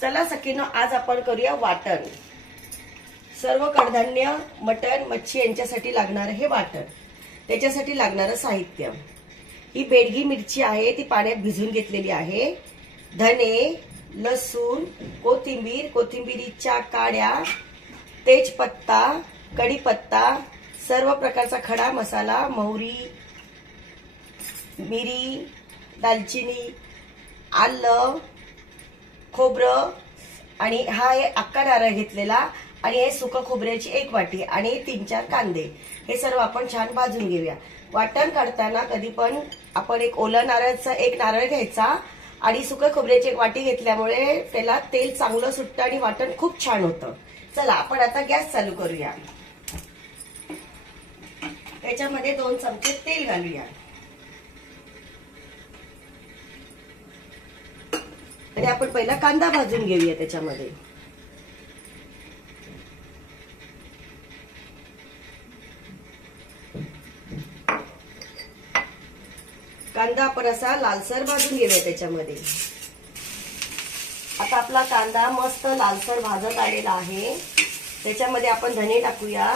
चला सखीनो, आज आपण करूया वाटण। सर्व कडधान्य, मटण, मच्छी यांच्यासाठी लागणार हे वाटण। त्याच्यासाठी लागणारं साहित्य, ही बेडगी मिरची आहे, ती पाण्यात भिजवून घेतलेली आहे। धने, लसूण, कोथिंबीर, कोथिंबीरीच्या काड्या, तेजपत्ता, कढीपत्ता, सर्व प्रकारचा खडा मसाला, मोहरी, मिरी, दालचिनी, आलं, खोबरं आणि हा आहे अख्खा नारळ घेतलेला आणि हे सुका खोबऱ्याची 1 वाटी आणि 3-4 कांदे। हे सर्व आपण छान भाजून घेऊया। वाटण काढताना कधी पण आपण एक ओला नारळाचा 1 नारळ घ्यायचा आणि सुका खोबऱ्याची 1 वाटी घेतल्यामुळे त्याला तेल चांगलं सुटतं आणि वाटण खूप छान होतं। चला आपण आता गॅस चालू करूया। त्याच्यामध्ये 2 चमचे तेल घालूया आणि आपण पहिला कांदा भाजून घेऊया। त्याच्यामध्ये कांदा आपण असा लालसर भाजून घेऊया। त्याच्यामध्ये आता आपला कांदा मस्त लालसर भाजत आलेला आहे। त्याच्यामध्ये आपण धने टाकूया,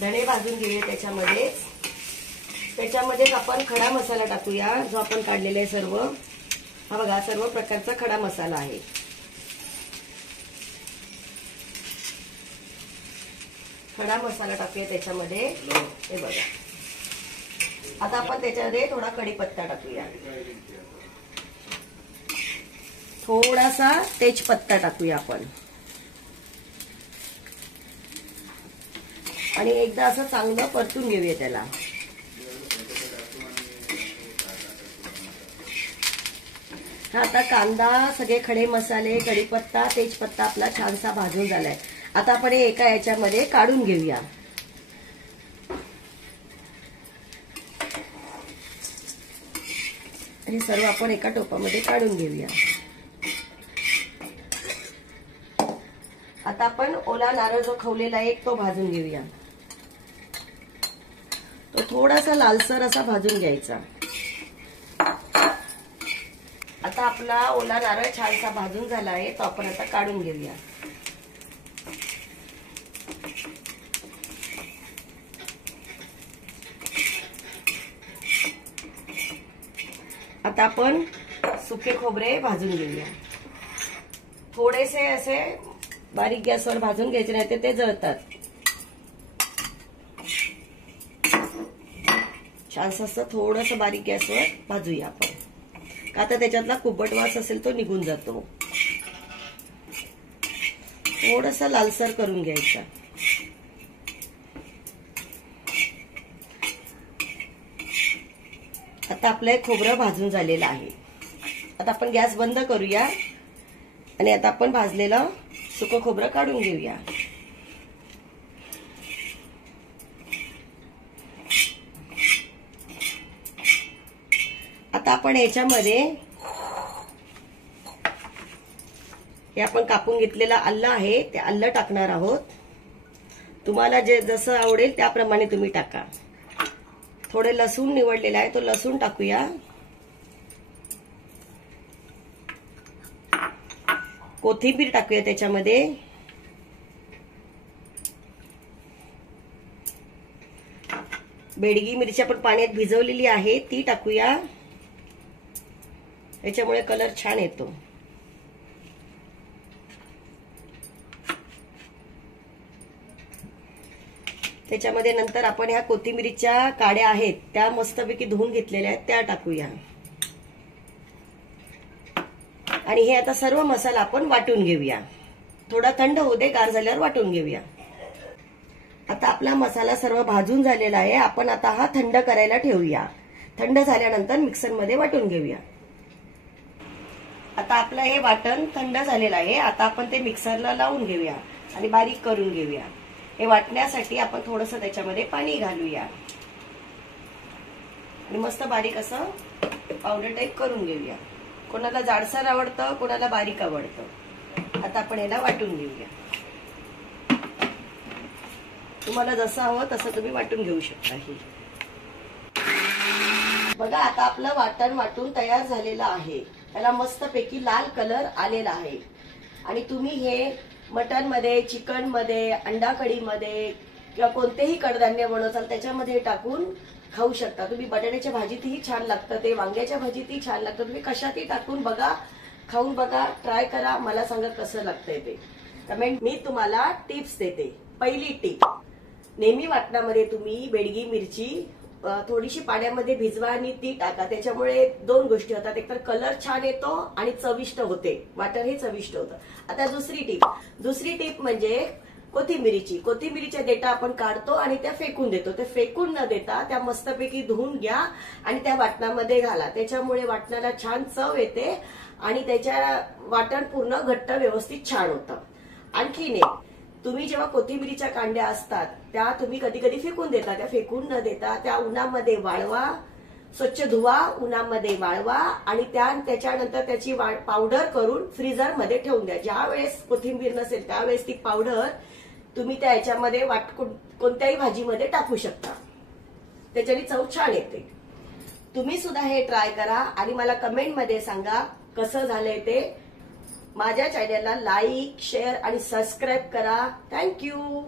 धने भाजून घेऊया। त्याच्यामध्ये आपण खडा मसाला टाकूया, जो आपण काढलेला आहे सर्व। हा बघा, सर्व प्रकारचा खडा मसाला आहे। खडा मसाला टाकूया त्याच्यामध्ये, हे बघा। आता आपण त्याच्यामध्ये थोडा कढीपत्ता टाकूया, थोडासा तेजपत्ता टाकूया आपण आणि एकदा असं चांगलं परतून घेऊया त्याला। हा आता कांदा, सगळे खडे मसाले, कढीपत्ता, तेजपत्ता आपला छानसा भाजून झालाय। आता आपण हे एका याच्यामध्ये काढून घेऊया। हे सर्व आपण एका टोपामध्ये काढून घेऊया। आता आपण ओला नारळ जो खवलेला आहे तो भाजून घेऊया। तो थोडासा लालसर असा भाजून घ्यायचा। आता आपला ओला नारळ छानसा भाजून झाला आहे, तो आपण आता काढून घेऊया। आता आपण सुके खोबरे भाजून घेऊया। थोडेसे असे बारीक गॅसवर भाजून घ्यायचे, नाही ते जळतात। छानसं असं थोडंसं बारीक गॅसवर भाजूया आपण, का तर त्याच्यातला कुबट वास असेल तो निघून जातो। थोडंसं लालसर करून घ्यायचा। आता आपलं खोबरं भाजून झालेलं आहे। आता आपण गॅस बंद करूया आणि आता आपण भाजलेलं सुकं खोबरं काढून घेऊया। आता आपण याच्यामध्ये हे आपण कापून घेतलेलं आलं आहे, ते आलं टाकणार आहोत। तुम्हाला जे जसं आवडेल त्याप्रमाणे तुम्ही टाका। थोडे लसूण निवडलेला आहे, तो लसूण टाकूया। कोथिंबीर टाकूया त्याच्यामध्ये। बेडगी मिरची आपण पाण्यात भिजवलेली आहे ती टाकूया, याच्यामुळे कलर छान येतो। त्याच्यामध्ये नंतर आपण ह्या कोथिंबीरीच्या काड्या आहेत त्या मस्तपैकी धुवून घेतलेल्या आहेत त्या टाकूया आणि हे आता सर्व मसाला आपण वाटून घेऊया। थोडा थंड होऊ दे, गार झाल्यावर वाटून घेऊया। आता आपला मसाला सर्व भाजून झालेला आहे, आपण आता हा थंड करायला ठेवूया। थंड झाल्यानंतर मिक्सर मध्ये वाटून घेऊया। आता आपलं हे वाटण थंड झालेलं आहे, आता आपण ते मिक्सरला लावून घेऊया आणि बारीक करून घेऊया। हे वाटण्यासाठी आपण थोडंसं त्याच्यामध्ये पाणी घालूया आणि मस्त बारीक असं पावडर टाईप करून घेऊया। कोणाला जाडसर आवडतं, कोणाला बारीक आवडतं। आता आपण याला वाटून घेऊया। तुम्हाला जसं हवं तसं तुम्ही वाटून घेऊ शकता। ही बघा, आता आपलं वाटण वाटून तयार झालेलं आहे। त्याला मस्तपैकी लाल कलर आलेला आहे. आणि तुम्ही हे मटन मध्ये, चिकन मध्ये, अंडा कढी मध्ये किंवा कोणतेही कडधान्य बनवताल त्याच्यामध्ये टाकून खाऊ शकता. तुम्ही बटाट्याच्या भाजीतही छान लागतं ते, वांग्याच्या भाजीतही छान लागतं. तुम्ही कशातही टाकून बघा, खाऊन बघा, ट्राय करा, मला सांगा कसं लागतंय ते. कमेंट. मी तुम्हाला टिप्स देते. पहिली टिप, नेहमी वाटणामध्ये तुम्ही बेडगी मिरची थोडीशी पाण्यामध्ये भिजवा आणि ती टाका. त्याच्यामुळे दोन गोष्टी होतात, एक तर कलर छान येतो आणि चविष्ट होते, वाटण हे चविष्ट होतं. आता दुसरी टीप म्हणजे कोथिंबिरीच्या देठा आपण काढतो आणि त्या फेकून देतो. ते फेकून न देता त्या मस्तपैकी धुवून घ्या आणि त्या वाटणामध्ये घाला. त्याच्यामुळे वाटणाला छान चव येते आणि त्याच्या वाटण पूर्ण घट्ट व्यवस्थित छान होतं. आणखीन एक, तुम्ही जेव्हा कोथिंबिरीच्या कांड्या असतात त्या तुम्ही कधी कधी फेकून देता, त्या फेकून न देता त्या उन्हामध्ये वाळवा, स्वच्छ धुवा, उन्हामध्ये वाळवा आणि त्याच्यानंतर त्याची पावडर करून फ्रीजरमध्ये ठेवून द्या. ज्या वेळेस कोथिंबीर नसेल त्यावेळेस ती पावडर तुम्ही त्या ह्याच्यामध्ये कोणत्याही भाजीमध्ये टाकू शकता. त्याच्याने चव छान येते. तुम्ही सुद्धा हे ट्राय करा आणि मला कमेंटमध्ये सांगा कसं झालंय ते. माझ्या चॅनलला लाईक, शेअर आणि सबस्क्राईब करा. थँक्यू.